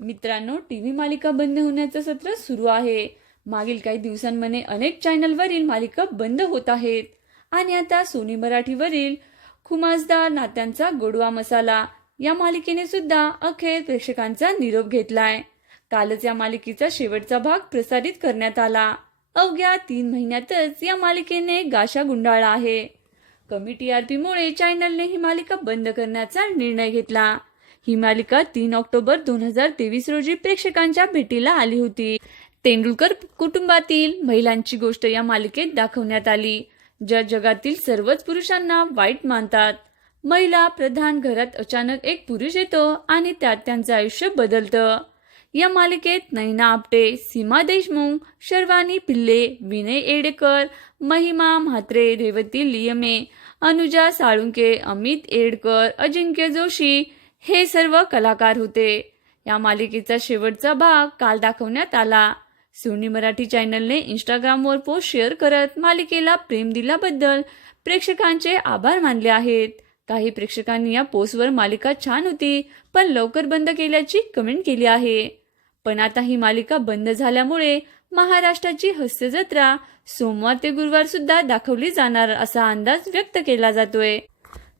मित्रांनो T V मालिका बंद होण्याचं सत्र सुरू आहे. मागील काही दिवसांमध्ये अनेक चॅनलवरील मालिका बंद होत आहेत. आणि आता सोनी मराठीवरील खुमासदार नात्यांचा गोडवा मसाला या मालिकेने सुद्धा अखेर प्रेक्षकांचा निरोप घेतलाय. कालच या मालिकेचा शेवटचा भाग प्रसारित करण्यात आला. अवघ्या तीन महिन्यातच या मालिकेने गाशा गुंडाळला आहे. कमी पीमुळे चॅनलने ही मालिका बंद करण्याचा निर्णय घेतला. ही मालिका तीन ऑक्टोबर दोन हजार तेवीस रोजी प्रेक्षकांच्या भेटीला आली होती. तेंडुलकर कुटुंबातील महिलांची गोष्ट या मालिकेत दाखवण्यात आली ज्या जगातील सर्वच पुरुषांना वाईट मानतात. महिला प्रधान घरात अचानक एक पुरुष येतो आणि त्यात त्यांचं आयुष्य बदलतं. या मालिकेत नैना आपटे सीमा देशमुख शर्वानी पिल्ले विनय एडेकर महिमा म्हात्रे रेवती लियमे अनुजा साळुंके अमित एडकर अजिंक्य जोशी हे सर्व कलाकार होते. या मालिकेचा शेवटचा भाग काल दाखवण्यात आला. सोनी मराठी चॅनलने इंस्टाग्रामवर पोस्ट शेअर करत मालिकेला प्रेम दिल्याबद्दल प्रेक्षकांचे आभार मानले आहेत. काही प्रेक्षकांनी या पोस्टवर मालिका छान होती पण लवकर बंद केल्याची कमेंट केली आहे. पण आता ही मालिका बंद झाल्यामुळे महाराष्ट्राची हास्य जत्रा सोमवार ते गुरुवार सुद्धा दाखवली जाणार असा अंदाज व्यक्त केला जातोय.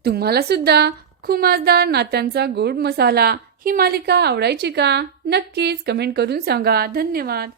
तुम्हाला सुद्धा खुमासदार नात्यांचा गोड मसाला ही मालिका आवडायची का? नक्कीच कमेंट करून सांगा. धन्यवाद.